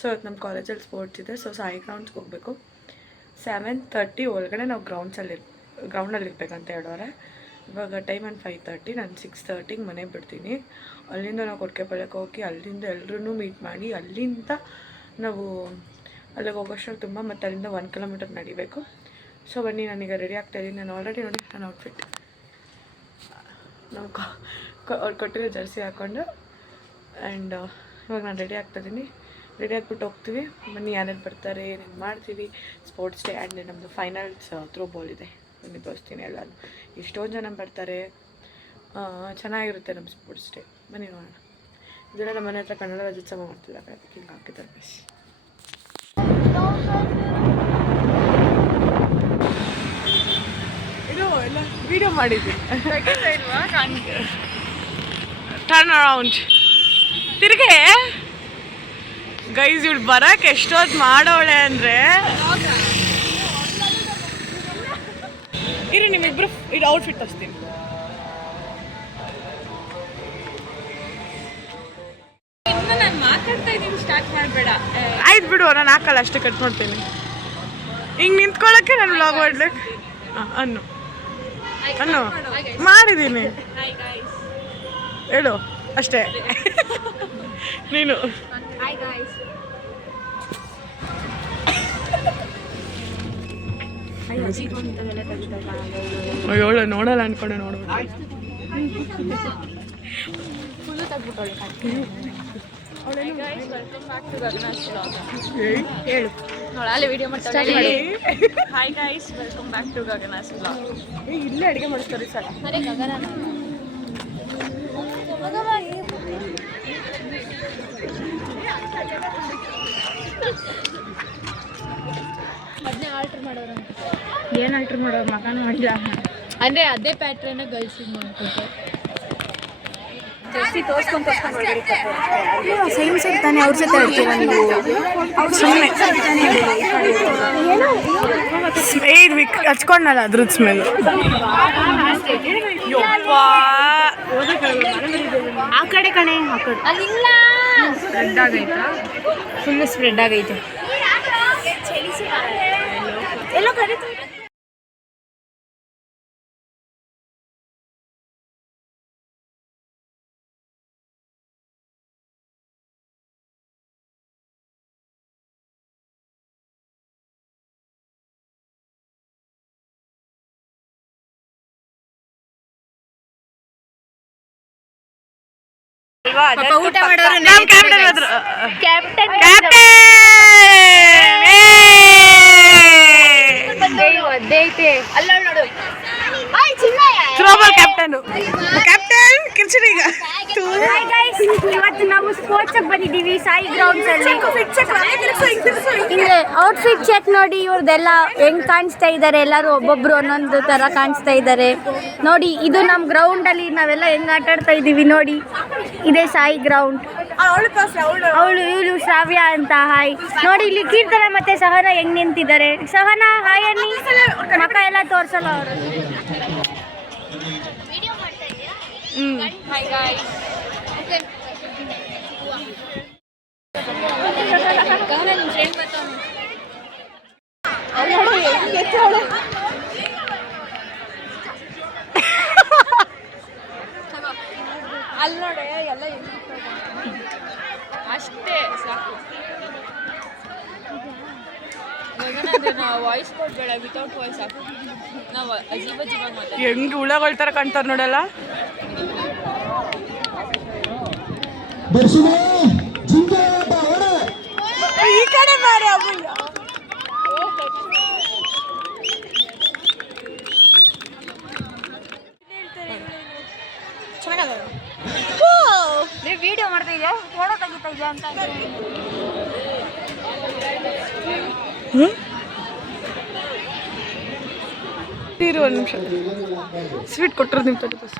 So ನಮ್ಮ ಕಾಲೇಜಲ್ಲಿ sports ಇದೆ. ಸೊ ಸಾಯಿ ಗ್ರೌಂಡ್ಸ್ಗೆ ಹೋಗಬೇಕು. 7:30 ಒಳಗಡೆ ನಾವು ಗ್ರೌಂಡಲ್ಲಿ ಇರಬೇಕಂತ ಹೇಳೋರೆ. ಇವಾಗ ಟೈಮ್ ಒಂದು 5:30. ನಾನು 6:30ಗೆ ಮನೆಗೆ ಬಿಡ್ತೀನಿ. ಅಲ್ಲಿಂದ ನಾವು ಕೊರ್ಕೆಪಾಳ್ಯಕ್ಕೆ ಹೋಗಿ ಅಲ್ಲಿಂದ ಎಲ್ಲರೂ ಮೀಟ್ ಮಾಡಿ ಅಲ್ಲಿಂದ ನಾವು ಅಲ್ಲಿಗೆ ಹೋಗೋಷ್ಟು ತುಂಬ, ಮತ್ತು ಅಲ್ಲಿಂದ 1 ಕಿಲೋಮೀಟರ್ ನಡಿಬೇಕು. ಸೊ ಬನ್ನಿ, ನಾನೀಗ ರೆಡಿ ಆಗ್ತಾಯಿದ್ದೀನಿ. ನಾನು ಆಲ್ರೆಡಿ ನೋಡಿ ನನ್ನ ಔಟ್ಫಿಟ್ ನಾವು ಅವ್ರು ಕೊಟ್ಟಿರೋ ಜರ್ಸಿ ಹಾಕ್ಕೊಂಡು ಆ್ಯಂಡ್ ಇವಾಗ ನಾನು ರೆಡಿ ಆಗ್ತಾಯಿದ್ದೀನಿ. ರೆಡಿ ಆಗಿಬಿಟ್ಟು ಹೋಗ್ತೀವಿ. ಬನ್ನಿ, ಯಾರ್ಯಾರು ಬರ್ತಾರೆ, ಏನೇನು ಮಾಡ್ತೀವಿ. ಸ್ಪೋರ್ಟ್ಸ್ ಡೇ ಆ್ಯಂಡ್ ನಮ್ಮದು ಫೈನಲ್ಸ್ ಥ್ರೋ ಬಾಲ್ ಇದೆ. ಬನ್ನಿ ತೋರಿಸ್ತೀನಿ ಎಲ್ಲರೂ. ಎಷ್ಟೊಂದು ಜನ ಬರ್ತಾರೆ, ಚೆನ್ನಾಗಿರುತ್ತೆ ನಮ್ಮ ಸ್ಪೋರ್ಟ್ಸ್ ಡೇ. ಬನ್ನಿ ನೋಡೋಣ. ಇದೆಲ್ಲ ನಮ್ಮ ಮನೆ ಹತ್ರ ಕನ್ನಡ ರಾಜ್ಯೋತ್ಸವ ಮಾಡ್ತಿದ್ದಾರೆ, ಅದಕ್ಕೆ ಹಿಂಗೆ ಹಾಕಿದ್ದಾರೆ. ಬಸ್ ಇದು ಎಲ್ಲ ವಿಡಿಯೋ ಮಾಡಿದ್ದೀನಿ. ಟರ್ನ್ ಅರೌಂಡ್ ತಿರುಗಿ ಗೈಸ್, ಇವಳು ಬರೋಕ್ಕೆ ಎಷ್ಟೊತ್ತು ಮಾಡೋಳೆ ಅಂದರೆ, ಇರಿ ನಿಮ್ಮಿಬ್ರು ಇದು ಔಟ್ಫಿಟ್ ತೋರಿಸ್ತೀನಿ. ನಾನು ಮಾತಾಡ್ತಾ ಇದ್ದೀನಿ, ಸ್ಟಾರ್ಟ್ ಮಾಡಬೇಡ. ಆಯ್ತು ಬಿಡು, ನಾನು ಹಾಕಲ್ಲ, ಅಷ್ಟೇ ಕಟ್ ಮಾಡ್ತೀನಿ. ಹಿಂಗೆ ನಿಂತ್ಕೊಳ್ಳೋಕ್ಕೆ ನಾನು ವ್ಲಾಗ್ ಮಾಡ್ಲಿಕ್ಕೆ ಅನ್ನು ಮಾಡಿದ್ದೀನಿ. ಹೇಳು ಅಷ್ಟೇ. ನೀನು ಅಯ್ಯೋಳ ನೋಡಲ್ಲ ಅನ್ಕೊಂಡೆ. ನೋಡ್ಬೇಕು ಹೇಳು. ನೋಡಲ್ಲಿ ವಿಡಿಯೋ ಮಾಡ್ತಾರೆ. Hi guys, welcome back to Gagana's vlog. ಇಲ್ಲೇ ಅಡುಗೆ ಮಾಡಿಸ್ತಾರೆ ಸರ್. ಅರೆ ಗಗನ ಅದನ್ನೇ ಆಲ್ಟರ್ ಮಾಡೋರು. ಏನು ಆಲ್ಟರ್ ಮಾಡೋರು? ಮಕಾನ್ ಮಾಡಿಲ್ಲ ಅಂದರೆ ಅದೇ ಪ್ಯಾಟ್ರನ್ನ ಗರ್ಲ್ಸಿಗೆ ಮಾಡ್ಕೊತಾರೆ. ಸೈನ್ಸ್ ಇರ್ತಾನೆ, ಅವ್ರ ಜೊತೆ ಹೇಳ್ತೀರ ನೀವು? ಸುಮ್ಮನೆ ಹಚ್ಕೊಂಡಲ್ಲ ಅದ್ರದ್ದು ಸ್ಮೆಲ್. ಆ ಕಡೆ ಕಣೆ, ಆ ಕಡೆ ಅಲ್ಲಿಲ್ಲ. ಸ್ಪ್ರೆಡ್ ಆಗೈತಾ? ಫುಲ್ ಸ್ಪ್ರೆಡ್ ಆಗೈತೆ. ಎಲ್ಲೋ ಕರೀತು. ಊಟ ಮಾಡೋರು ಅದೇ ಐತೆ. ಅಲ್ಲ ನೋಡು, ಕ್ಯಾಪ್ಟನ್ ಕಿರ್ಚಿರೀಗ. ಇವತ್ತು ನಾವು ಸ್ಪೋರ್ಟ್ಸ್ ಬಂದಿದ್ದೀವಿ ಸಾಯಿ ಗ್ರೌಂಡ್ಸ್ ಅಲ್ಲಿ. ಔಟ್ಫಿಟ್ ಚೆಕ್ ನೋಡಿ, ಇವ್ರದ್ದೆಲ್ಲ ಹೆಂಗ್ ಕಾಣಿಸ್ತಾ ಇದ್ದಾರೆ. ಎಲ್ಲರೂ ಒಬ್ಬೊಬ್ರು ಒಂದೊಂದು ತರ ಕಾಣಿಸ್ತಾ ಇದ್ದಾರೆ ನೋಡಿ. ಇದು ನಮ್ಮ ಗ್ರೌಂಡ್ ಅಲ್ಲಿ ನಾವೆಲ್ಲ ಹೆಂಗ್ ಆಟ ಆಡ್ತಾ ಇದೀವಿ ನೋಡಿ. ಇದೇ ಸಾಯಿ ಗ್ರೌಂಡ್. ಅವಳು ಇವಳು ಶ್ರಾವ್ಯ ಅಂತ. ಹಾಯ್ ನೋಡಿ, ಇಲ್ಲಿ ಕೀರ್ತನ ಮತ್ತೆ ಸಹನಾ ಹೆಂಗ್ ನಿಂತಿದ್ದಾರೆ. ಸಹನಾ ಹಾಯ್ ಅನ್ನಿ. ಮಕ್ಕ ಎಲ್ಲ ತೋರ್ಸಲ್ಲ ಅವರು. Hi guys. ಗಗನ ನಿಮ್ಮ ಫ್ರೆಂಡ್ ಬರ್ತಾನೆ. ಅಲ್ಲಿ ನೋಡೆ ಎಲ್ಲ ಅಷ್ಟೇ ಸಾಕು. ವಾಯ್ಸ್ ಕೊಡ್ಬೇಡ, ವಿತೌಟ್ ವಾಯ್ಸ್ ಸಾಕು. ನಾವು ಅಜೀಬಾಗಿ ಮಾತಾಡ್ತೀವಿ. ಹೆಂಗೆ ಹುಳಗಳ ಥರ ಕಾಣ್ತಾರೆ ನೋಡಲ್ಲ. ಈ ಕಡೆ ಬಾರೆ ಅಮ್ಮಯ್ಯ. ಚೆನ್ನಾಗದ. ನೀವು ವಿಡಿಯೋ ಮಾಡ್ತಾ ಇದೆಯಾ, ಫೋಟೋ ತೆಗಿತಾ ಇದೆಯಾ ಅಂತ. ಇರು ಒಂದು ನಿಮಿಷ. ಸ್ವೀಟ್ ಕೊಟ್ಟಿರೋದು ನಿಮ್ಮ ತಲೆ ಬಸ್.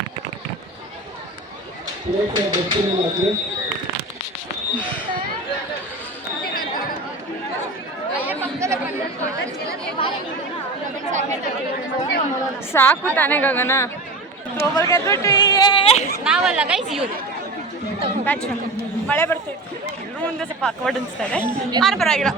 ಸಾಕು ತಾನೇ ಗಗನ. ಥ್ರೋಬಾಲ್ ಗೆದ್ಬಿಟ್ವಿ. ನಾವಲ್ಲ ಗೈಸ್, ಇವ್ರು ಮಳೆ ಬರ್ತೈತೆ. ಎಲ್ರೂ ಮುಂದೆ ಸ್ವಲ್ಪ ಅಕ್ವರ್ಡ್ ಅನಿಸ್ತಾರೆ. ಆದ್ರೆ ಪರವಾಗಿಲ್ಲ.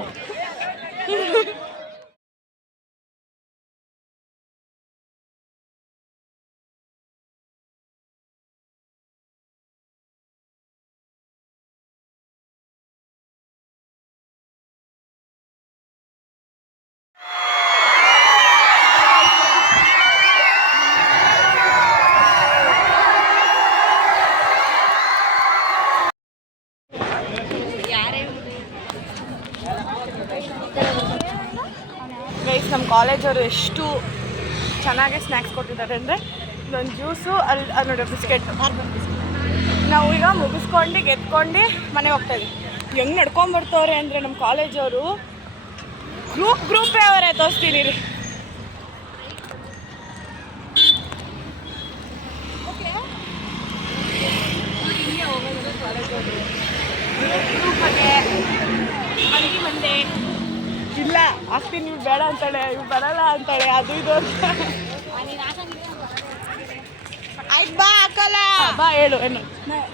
ಗೈಸ್ ನಮ್ಮ ಕಾಲೇಜವರು ಎಷ್ಟು ಚೆನ್ನಾಗಿ ಸ್ನ್ಯಾಕ್ಸ್ ಕೊಟ್ಟಿದ್ದಾರೆ ಅಂದರೆ ಇದೊಂದು ಜ್ಯೂಸು ಅಲ್ಲಿ ನೋಡಿ ಬಿಸ್ಕೆಟ್. ನಾವು ಈಗ ಮುಗಿಸ್ಕೊಂಡು ಗೆದ್ಕೊಂಡು ಮನೆಗೆ ಹೋಗ್ತಾಯಿದ್ವಿ. ಹೆಂಗೆ ನಡ್ಕೊಂಬರ್ತವ್ರೆ ಅಂದರೆ ನಮ್ಮ ಕಾಲೇಜವರು ಗ್ರೂಪೇ ಅವರೇ ತೋರಿಸ್ತೀನಿ ರೀ. ಮಂದೆ ಇಲ್ಲ ಆಗ್ತೀನಿ, ನೀವು ಬೇಡ ಅಂತಾಳೆ, ಇವು ಬರಲ್ಲ ಅಂತಾಳೆ, ಅದು ಇದು ಅಂತ. ಆಯ್ತು ಬಾ ಹಾಕಲ್ಲ ಬಾ ಹೇಳು ಏನು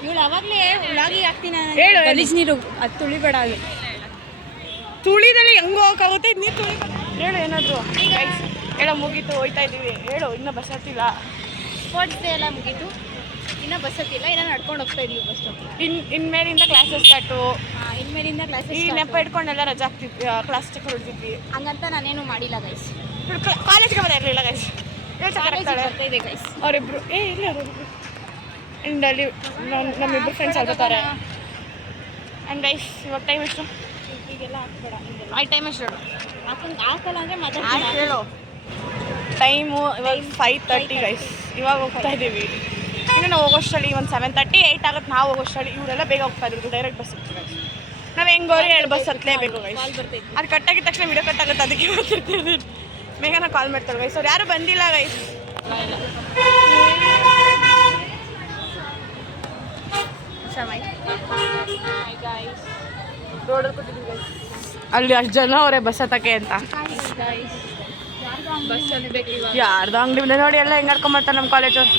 ಇವಳು ಅವಾಗಲೇ ಉಳ್ಳಾಗಿ ಹಾಕ್ತೀನಿ ಹೇಳು. ಗಲೀಜ್ ನೀರು ಅದು ತುಳಿಬೇಡ. ಅದು ತುಳಿದಲ್ಲಿ ಹೆಂಗೆ ಹೋಗೋಕ್ಕಾಗುತ್ತೆ, ನೀರು ತುಳಿ. ಹೇಳು ಏನಾದರೂ ಹೇಳೋ ಮುಗೀತು ಹೋಯ್ತಾ ಇದ್ದೀವಿ ಹೇಳು. ಇನ್ನೂ ಬಸ್ ಹತ್ತಿಲ್ಲ. ಸ್ಪೋರ್ಟ್ಸ್ ಡೇ ಎಲ್ಲ ಮುಗೀತು, ಇನ್ನೂ ಬಸ್ ಹತ್ತಿಲ್ಲ, ಇನ್ನೂ ನಡ್ಕೊಂಡು ಹೋಗ್ತಾ ಇದೀವಿ ಬಸ್ ಸ್ಟಾಪ್. ಇನ್ಮೇಲಿಂದ ಕ್ಲಾಸಸ್ ಸ್ಟಾರ್ಟು. ಇನ್ಮೇಲಿಂದ ಕ್ಲಾಸಸ್ ಈ ನೆಪ ಇಟ್ಕೊಂಡೆಲ್ಲ ರಜಾ ಆಗ್ತಿದ್ವಿ, ಕ್ಲಾಸ್ ಚೆಕ್ ಹೊಡ್ತಿದ್ವಿ. ಹಂಗಂತ ನಾನೇನು ಮಾಡಿಲ್ಲ ಗೈಸ್. ಕಾಲೇಜ್ಗೆ ಬರ್ತಾ ಇರಲಿಲ್ಲ ಗೈಸ್. ಹೇಳ್ತಾಳೆ ಬರ್ತಾ ಇದೆ ಗೈಸ್. ಅವರಿಬ್ರು ಇಲ್ಲ ಅವರಿಬ್ರು ಆ್ಯಂಡ್ ಅಲ್ಲಿ ನಮ್ಮಿಬ್ಬರು ಫ್ರೆಂಡ್ಸ್ ಆಗ್ತಾರೆ. ಆ್ಯಂಡ್ ಗೈಸ್ ಇವಾಗ ಟೈಮ್ ಎಷ್ಟು? ಈಗೆಲ್ಲ ಹಾಕ್ಬೇಡ. ಆಯ್ತು ಟೈಮ್ ಎಷ್ಟು ಹೇಳು. ಹಾಕಲ್ಲ ಅಂದರೆ ಆಯ್ತು ಹೇಳು. ಟೈಮು ಇವಾಗ 5:30 ಗೈಸ್. ಇವಾಗ ಹೋಗ್ತಾ ಇದ್ದೀವಿ. ಇನ್ನು ನಾವು ಹೋಗೋಷ್ಟರಲ್ಲಿ ಒಂದು 7:30 8 ಆಗುತ್ತೆ. ನಾವು ಹೋಗೋಷ್ಟರಲ್ಲಿ ಇವರೆಲ್ಲ ಬೇಗ ಹೋಗ್ತಾ ಇದ್ರು, ಡೈರೆಕ್ಟ್ ಬಸ್ ಇರ್ತೀವಿ ಗೈಸ್. ನಾವು ಹೆಂಗೋರಿ 2 ಬಸ್ ಹತ್ತಲೇಬೇಕು ಗೈಸ್. ಅದು ಕಟ್ಟಾಗಿದ ತಕ್ಷಣ ವಿಡಿಯೋ ಕಟ್ಟಾಗುತ್ತೆ, ಅದಕ್ಕೆ ಬರ್ತಿರ್ತೀವಿ. ಬೇಗನ ಕಾಲ್ ಮಾಡ್ತಾರೆ ಗೈಸ್. ಅವ್ರು ಯಾರು ಬಂದಿಲ್ಲ ಗೈಸ್. ರೋಡಲ್ಲಿ ಕೊಟ್ಟಿದ್ದೀವಿ ಗೈಸ್. ಅಲ್ಲಿ ಅಷ್ಟು ಜನ ಅವರೇ ಬಸ್ ಹತ್ತಕ್ಕೆ ಅಂತ. ಯಾರ್ದು ಅಂಗಡಿ ಮುಂದೆ ನೋಡಿ ಎಲ್ಲ ಹೆಂಗೆ ನಡ್ಕೊಂಬರ್ತಾರೆ ನಮ್ಮ ಕಾಲೇಜವ್ರು.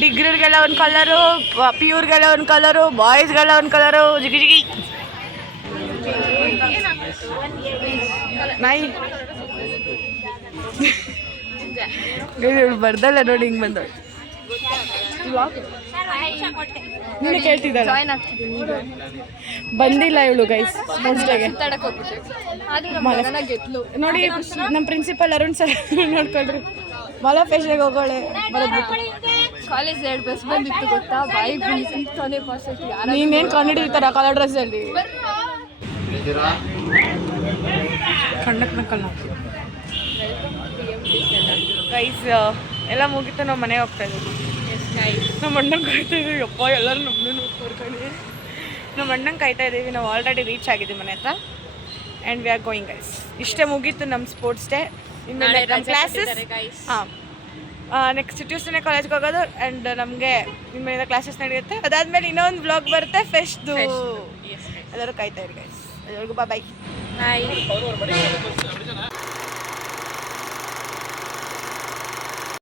ಡಿಗ್ರಿಗೆಲ್ಲ ಒಂದು ಕಲರು, ಪ್ಯೂರ್ಗೆಲ್ಲ ಒಂದು ಕಲರು, ಬಾಯ್ಸ್ಗೆಲ್ಲ ಒಂದು ಕಲರು. ಜಿಗಿ ಜಿಗಿ ನಾಯಿ ಬರ್ದಲ್ಲ ನೋಡಿ ಹಿಂಗೆ ಬಂದ. ನೀನು ಕೇಳ್ತಿದ್ದಾಳೆ ಬಂದಿಲ್ಲ ಇವಳು ಗೈಸ್. ಮೋಸ್ಟ್ಲಿಗೆ ನೋಡಿ ನಮ್ಮ ಪ್ರಿನ್ಸಿಪಲ್ ಅರುಣ್ ಸರ್ ನೋಡ್ಕೊಳ್ರಿ. ಮಲ ಫೇಶ್ಗೆ ಹೋಗೋಳೆ ಬರೋದ್ಬಿಟ್ಟು. ಕಾಲೇಜ್ 2 ಬಸ್ ಬಂದಿತ್ತು ಗೊತ್ತಾ, ಬಾಯಿ ನೀನೇನು ಕಂಡಿಡಿತಾರ ಕಲರ್ ಡ್ರೆಸ್ಸಲ್ಲಿ ಕಂಡಕ್ನಕ್ಕಲ್ಲ ಗೈಸ್. ಎಲ್ಲ ಮುಗಿತು, ನಾವು ಮನೆಗೆ ಹೋಗ್ತಾ ಇದ್ದೀವಿ. ನಮ್ಮ ಅಣ್ಣಂಗೆ ಕಾಯ್ತಾ ಇದ್ದೀವಿ. ಅಪ್ಪ ಎಲ್ಲರೂ ನಮ್ಮನ್ನು ನೋಡ್ಕೊಂಡು ನಮ್ಮ ಅಣ್ಣಂಗೆ ಕಾಯ್ತಾ ಇದ್ದೀವಿ. ನಾವು ಆಲ್ರೆಡಿ ರೀಚ್ ಆಗಿದ್ದೀವಿ ಮನೆ ಹತ್ರ. And we are going guys. ಇಷ್ಟೇ ಮುಗೀತು ನಮ್ಮ ಸ್ಪೋರ್ಟ್ಸ್ ಡೇ. ಇನ್ನು ನಮ್ಮ ಕ್ಲಾಸಸ್ ಹಾಂ ನೆಕ್ಸ್ಟ್ ಟ್ಯೂಸ್ಡೇ ಕಾಲೇಜ್ಗೆ ಹೋಗೋದು. ಆ್ಯಂಡ್ ನಮಗೆ ನಿಮ್ಮಿಂದ ಕ್ಲಾಸಸ್ ನಡೆಯುತ್ತೆ. ಅದಾದಮೇಲೆ ಇನ್ನೊಂದು ವ್ಲಾಗ್ ಬರುತ್ತೆ ಫೆಸ್ಟ್ದು. ಎಲ್ಲರೂ ಕಾಯ್ತಾ ಇರಿ ಗೈಸ್. ಎಲ್ಲರಿಗೂ ಬಾಯ್. ಬಾಯ್.